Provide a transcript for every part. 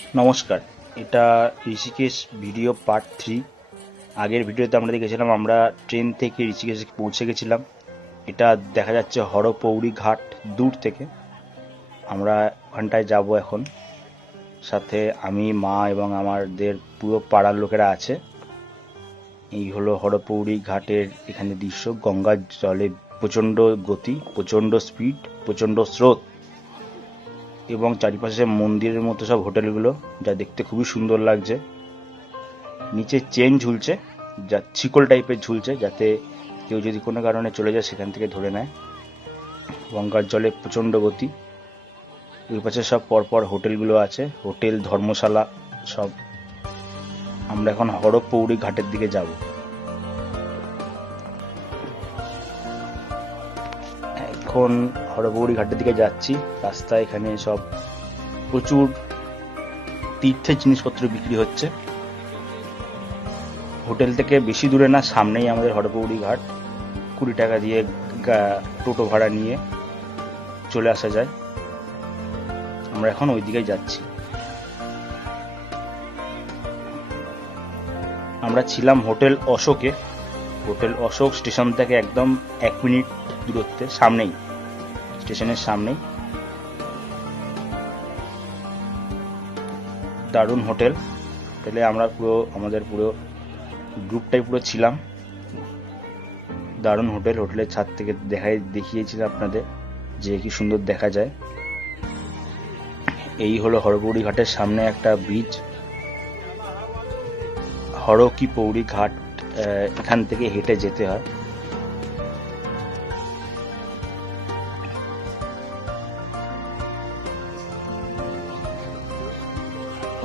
নমস্কার, এটা Rishikesh video part 3। আগের ভিডিওতে আমরা দেখেছিলাম আমরা ট্রেন থেকে ঋষিকেশে পৌঁছে গেছিলাম। এটা দেখা যাচ্ছে হরপৌরি ঘাট দূর থেকে। আমরা ওখানটায় যাব এখন। সাথে আমি, মা এবং আমাদের পুরো পাড়ার লোকেরা আছে। এই হলো হরপৌরি ঘাটের এখানে দৃশ্য। গঙ্গার জলে প্রচণ্ড গতি, প্রচণ্ড স্পিড, প্রচণ্ড স্রোত এবং চারিপাশে মন্দিরের মতো সব হোটেলগুলো, যা দেখতে খুবই সুন্দর লাগছে। নিচে চেন ঝুলছে, যা শিকল টাইপের ঝুলছে, যাতে কেউ যদি কোনো কারণে চলে যায় সেখান থেকে ধরে নেয়। গঙ্গার জলে প্রচণ্ড গতি। ওই পাশে সব পরপর হোটেলগুলো আছে, হোটেল, ধর্মশালা সব। আমরা এখন হরপৌরি ঘাটের দিকে যাব। এখন হরপৌরি ঘাটের দিকে যাচ্ছি। রাস্তায় এখানে সব প্রচুর তীর্থের জিনিসপত্র বিক্রি হচ্ছে। হোটেল থেকে বেশি দূরে না, সামনেই আমাদের হরপৌরি ঘাট। 20 টাকা দিয়ে টোটো ভাড়া নিয়ে চলে আসা যায়। আমরা এখন ওই দিকেই যাচ্ছি। আমরা ছিলাম হোটেল অশোকে। হোটেল অশোক স্টেশন থেকে একদম 1 মিনিট দূরত্বে, সামনেই, স্টেশনের সামনেই। দারুণ হোটেল। হোটেলে আমরা আমাদের পুরো গ্রুপটাই ছিলাম। দারুণ হোটেল। হোটেলের ছাদ থেকে দেখিয়েছিলাম আপনাদের যে কি সুন্দর দেখা যায়। এই হলো হরপৌরি ঘাটের সামনে একটা ব্রিজ, হরকি-পৌরি ঘাট। এখান থেকে হেঁটে যেতে হয়।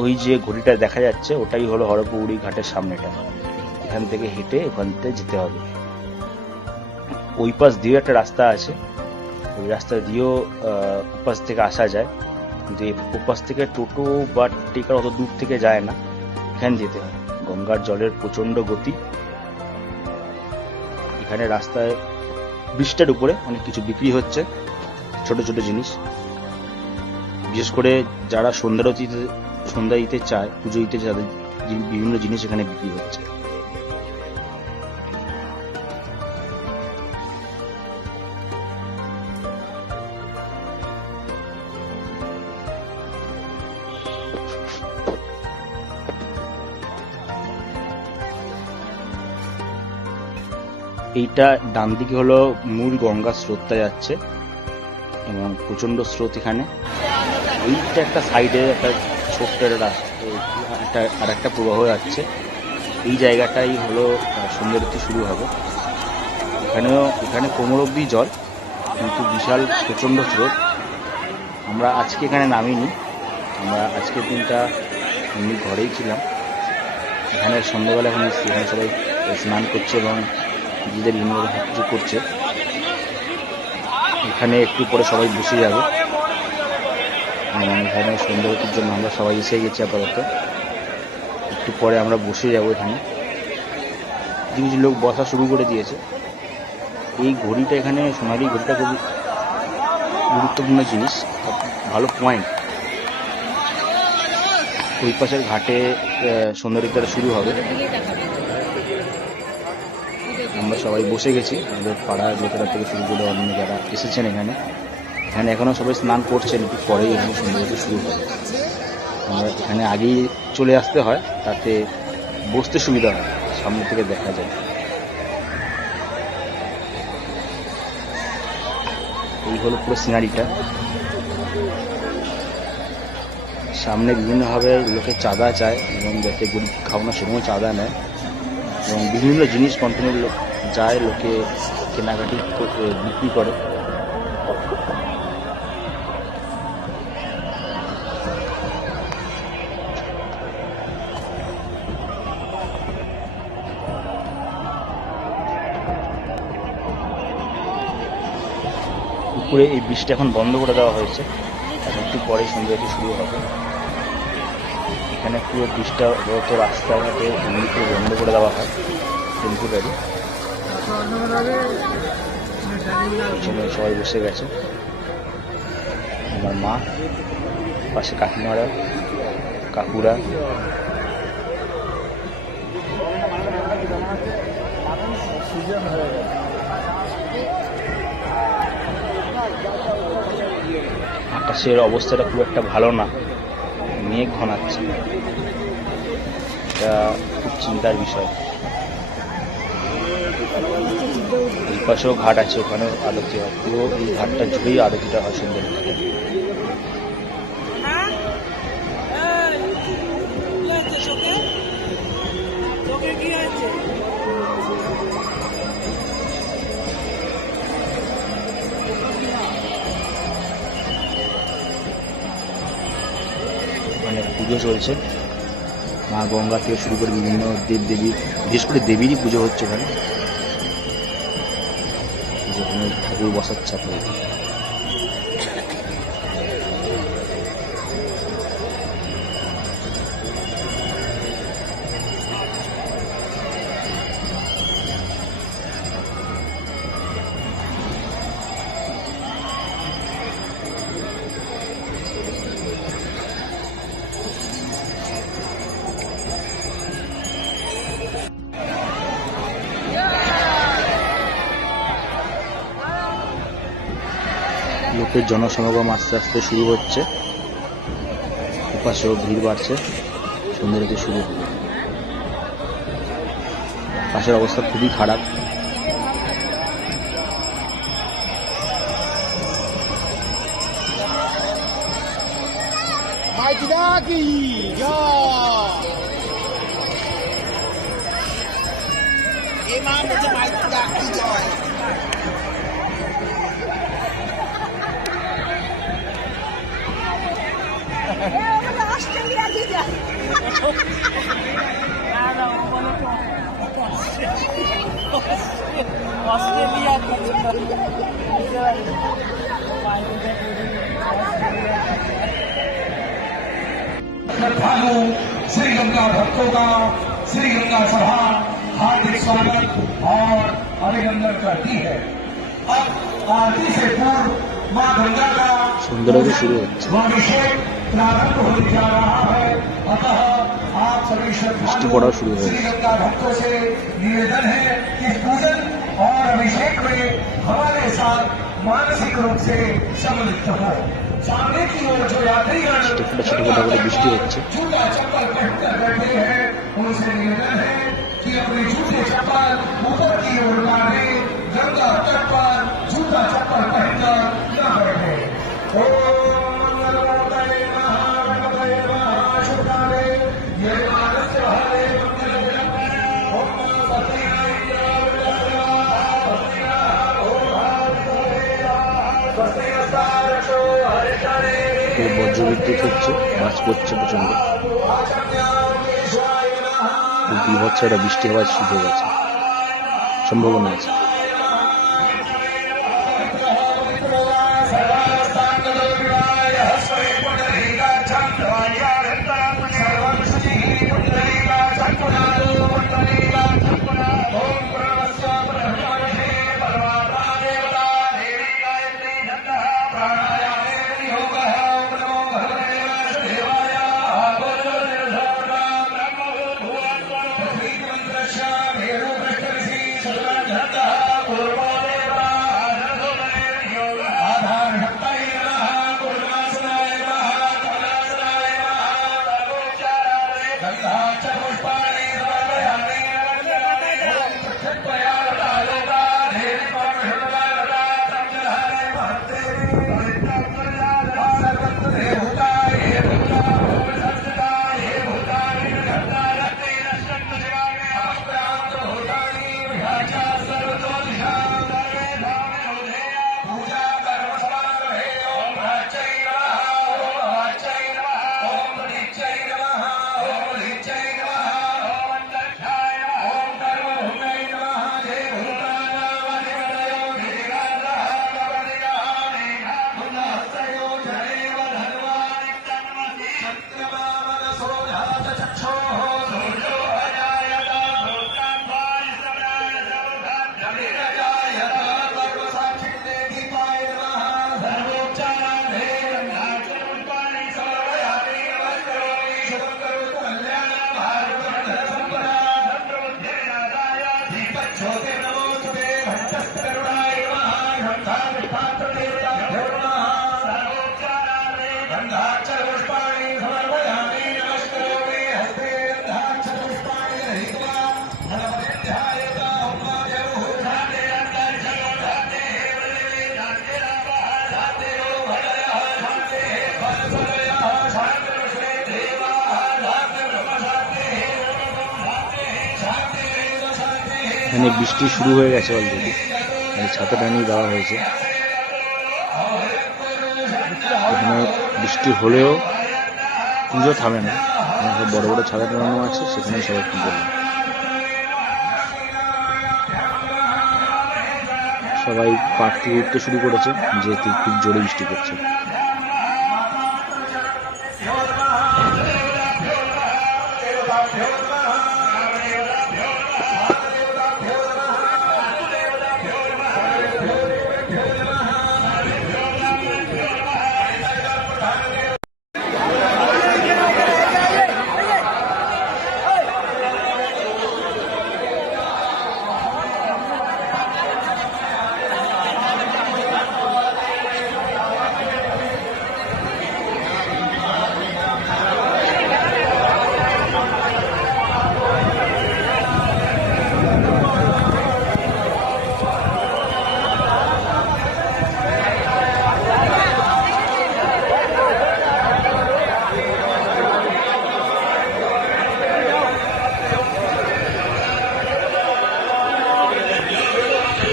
ওই যে ঘড়িটা দেখা যাচ্ছে, ওটাই হলো হরপৌরি ঘাটের সামনেটা। এখান থেকে হেঁটে ওখান থেকে যেতে হবে। ওই পাশ দিয়েও একটা রাস্তা আছে, ওই রাস্তা দিয়েও ওপাশ থেকে আসা যায়, কিন্তু ওপাশ থেকে টোটো বা টেকার অত দূর থেকে যায় না, এখানে যেতে হয়। গঙ্গার জলের প্রচন্ড গতি। এখানে রাস্তায় ব্রিজটার উপরে অনেক কিছু বিক্রি হচ্ছে, ছোট ছোট জিনিস। বিশেষ করে যারা সন্ধ্যা দিতে চায়, পুজো দিতে চায়, তাদের বিভিন্ন জিনিস এখানে বিক্রি হচ্ছে। এইটা ডান দিকে হলো মূল গঙ্গা স্রোতটা যাচ্ছে এবং প্রচন্ড স্রোত এখানে। এইটা একটা সাইডে একটা ছোট্ট আর একটা প্রবাহ যাচ্ছে। এই জায়গাটাই হলো সৌন্দর্য শুরু হবে। এখানে কোমর অব্দি জল, কিন্তু বিশাল প্রচন্ড স্রোত। আমরা আজকে এখানে নামিনি, আমরা আজকের দিনটা এমনি ঘরেই ছিলাম। এখানে সন্ধ্যাবেলা এখানে সবাই স্নান করছে এবং নিজেদের বিভিন্ন কিছু করছে। এখানে একটু পরে সবাই বসে যাবে এবং এখানে সৌন্দর্যের জন্য আমরা সবাই এসে গেছি। আপাতত একটু পরে আমরা বসে যাব। এখানে কিছু কিছু লোক বসা শুরু করে দিয়েছে। এই ঘড়িটা, এখানে সোনালি ঘড়িটা খুব গুরুত্বপূর্ণ জিনিস, ভালো পয়েন্ট। ওই পাশের ঘাটে সৌন্দর্যটা শুরু হবে। আমরা সবাই বসে গেছি, আমাদের পাড়ার লোকেরা থেকে শুরু করে অন্য যারা এসেছেন এখানে এখনো সবাই স্নান করছেন। একটু পরেই এখানে সৌন্দর্য শুরু হবে। আমরা এখানে আগেই চলে আসতে হয়, তাতে বসতে সুবিধা হয়, সামনে থেকে দেখা যায়। এই হলো পুরো সিনারিটা। সামনে বিভিন্নভাবে লোকে চাঁদা চায় এবং যাতে গরিব খাওয়ানোর সময় চাঁদা নেয়, এবং বিভিন্ন জিনিস কন্টিনিউ যায়, লোকে কেনাকাটি বিক্রি করে। উপরে এই ব্রিজটা এখন বন্ধ করে দেওয়া হয়েছে, একটু পরে সন্ধ্যাটি শুরু হবে। এখানে পুরো ব্রিজটা যত রাস্তাঘাটে এমনিতে বন্ধ করে দেওয়া হয় টেম্পোরারি। পিছনে সবাই বসে গেছে, আমার মা, পাশে কাকিমারা, কাকুরা। আকাশের অবস্থাটা খুব একটা ভালো না, মেঘ ঘনাচ্ছে, এটা খুব চিন্তার বিষয়। এই পাশেও ঘাট আছে, ওখানেও আরতি হয়, পুরো এই ঘাটটা জুড়েই আরতিটা হয় সুন্দর ঘাটে। মানে পুজো চলছে, মা গঙ্গা থেকে শুরু করে বিভিন্ন দেব দেবী, বিশেষ করে দেবীরই পুজো হচ্ছে ওখানে। যেখানে ঠাকুর বসাচ্ছে আপনাদের। লোকের জনসমাগম আস্তে আস্তে শুরু হচ্ছে, ওপাশেও ভিড় বাড়ছে, সন্ধ্যে থেকে শুরু হবে। পাশের অবস্থা খুবই খারাপ। श्रद्धालु श्री गंगा भक्तों का श्री गंगा सभा हार्दिक स्वागत और अभिनंदन करती है। अब आरती से पूर्व मां गंगा का सुंदर शुरू होता है, अभिषेक प्रारंभ होने जा रहा है। अतः आप सभी श्रद्धालु श्री गंगा भक्तों से निवेदन है कि पूजन और अभिषेक में हमारे साथ मानसिक रूप से सम्मिलित हो। सामने की ओर जो यात्रीगण जूता चप्पल पहनकर बैठे हैं, उनसे निवेदन है कि अपने जूते चप्पल ऊपर की ओर लाने, गंगा तट पर जूता चप्पल पहनकर न बैठे। ओम नमोदय महागणपतये महाशुकाले ये मानस हरे मंगल ओम বজ্রবিদ্যুৎ হচ্ছে, বাজ পড়ছে প্রচন্ড, বিভৎস একটা বৃষ্টি হওয়ার শুরু হয়ে গেছে, সম্ভাবনা আছে। এখানে বৃষ্টি শুরু হয়ে গেছে অলরেডি, ছাতাটা নিয়ে দেওয়া হয়েছে। এখানে বৃষ্টি হলেও পুজো থামে না, বড় বড় ছাতা টানানো আছে, সেখানে সবাই পুজো হয়। সবাই পাটটি উঠতে শুরু করেছে, যেহেতু খুব জোরে বৃষ্টি পড়ছে।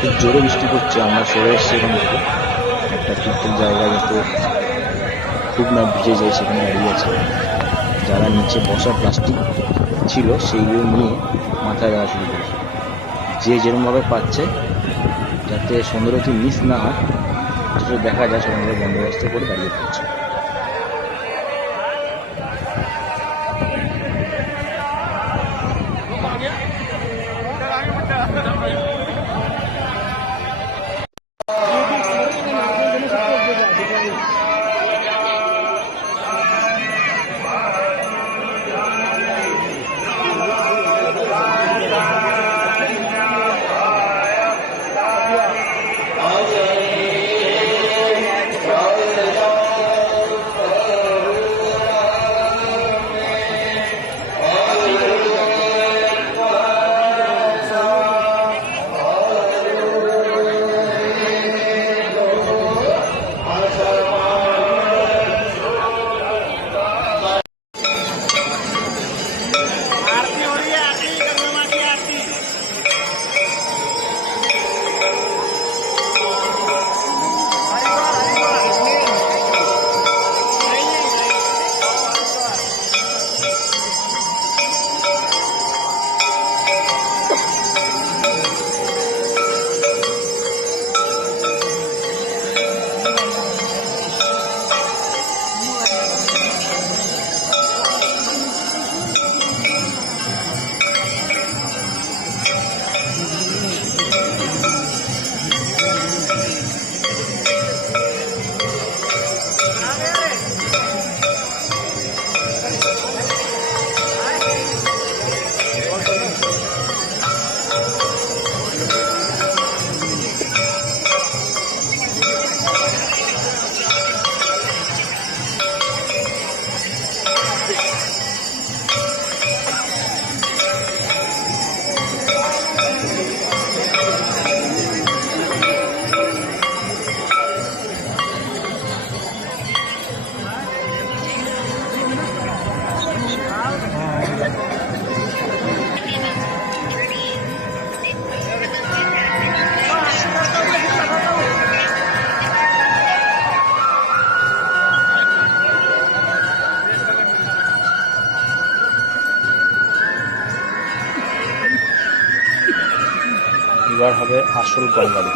খুব জোরে বৃষ্টি পড়ছে। আমরা সরে এসেছি এখান থেকে একটা ঠিকঠাক জায়গায়, যাতে খুব না ভিজে যায়, সেখানে দাঁড়িয়ে আছে। যারা নিচে বসা প্লাস্টিক ছিল সেইগুলো নিয়ে মাথায় দেওয়া শুরু করেছে। যে যেরকমভাবে পাচ্ছে, যাতে সৌন্দর্যটি মিস না হয়, যেটা দেখা যায়, সেরকমভাবে বন্দোবস্ত করে দাঁড়িয়ে পড়ছে। এবার হবে আসল গঙ্গালি।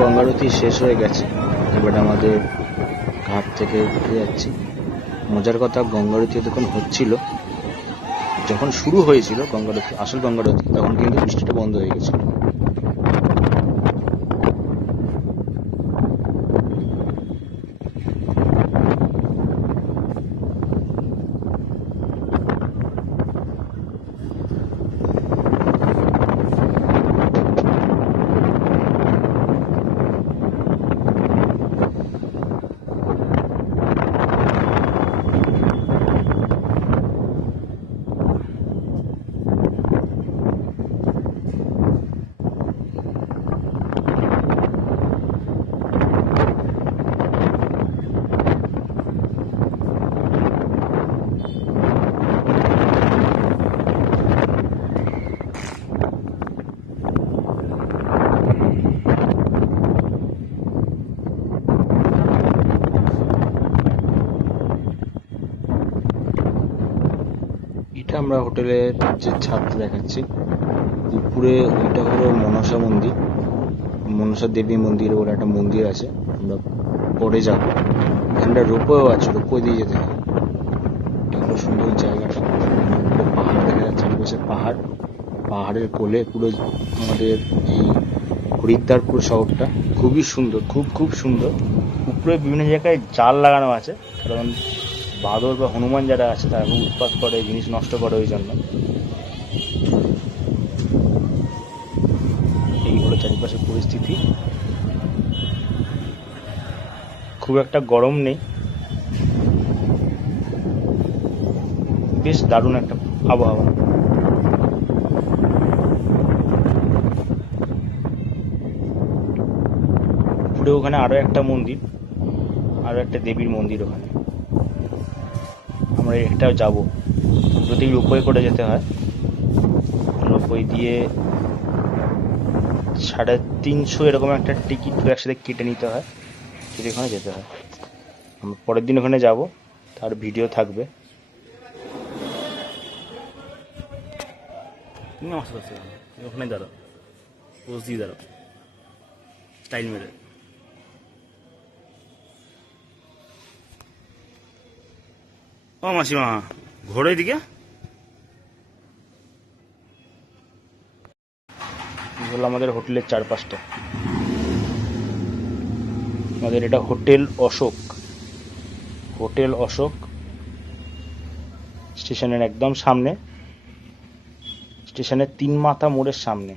গঙ্গারতি শেষ হয়ে গেছে, এবার আমাদের ঘাট থেকে উঠে যাচ্ছি। মজার কথা, গঙ্গারতি যখন হচ্ছিল, যখন শুরু হয়েছিল গঙ্গারতি, আসল গঙ্গারতি, তখন কিন্তু বৃষ্টিটা বন্ধ হয়ে গেছিল। আমরা হোটেলের যে ছাদটা দেখাচ্ছি, উপরে ওইটা হলো মনসা মন্দির, মনসা দেবী মন্দির বলে একটা মন্দির আছে। আমরা পরে যাব, এখানটা রোপওয়েও আছে, রোপওয়ে দিয়ে যেতে হয়। এটা হলো সুন্দর জায়গাটা, পাহাড় দেখা যাচ্ছে, চারপাশে পাহাড়, পাহাড়ের কোলে পুরো আমাদের এই হরিদ্বারপুর শহরটা খুবই সুন্দর, খুব খুব সুন্দর। উপরে বিভিন্ন জায়গায় জাল লাগানো আছে, কারণ বাদর বা হনুমান যারা আছে তারা খুব উৎপাত করে, জিনিস নষ্ট করে, ওই জন্য। এই হলো চারিপাশের পরিস্থিতি। খুব একটা গরম নেই, বেশ দারুণ একটা আবহাওয়া। উপরে ওখানে আরো একটা মন্দির, আরো একটা দেবীর মন্দির ওখানে। আমরা এটাও যাবো, প্রতি রোপওয়ে করে যেতে হয়। রোপওয়ে দিয়ে 350 এরকম একটা টিকিট একসাথে কেটে নিতে হয়, কেটে ওখানে যেতে হয়। আমরা পরের দিন ওখানে যাব, তার ভিডিও থাকবে। তুমি আমার সাথে ওখানে দাঁড়াও, পোজ দিয়ে দাঁড়াও। স্টাইল মেরে। ও মাসিমা, ঘোরো এদিকে। হলো আমাদের হোটেলের চারপাশটা। আমাদের এটা হোটেল অশোক, হোটেল অশোক স্টেশনের একদম সামনে, স্টেশনের 3 মাথা মোড়ের সামনে।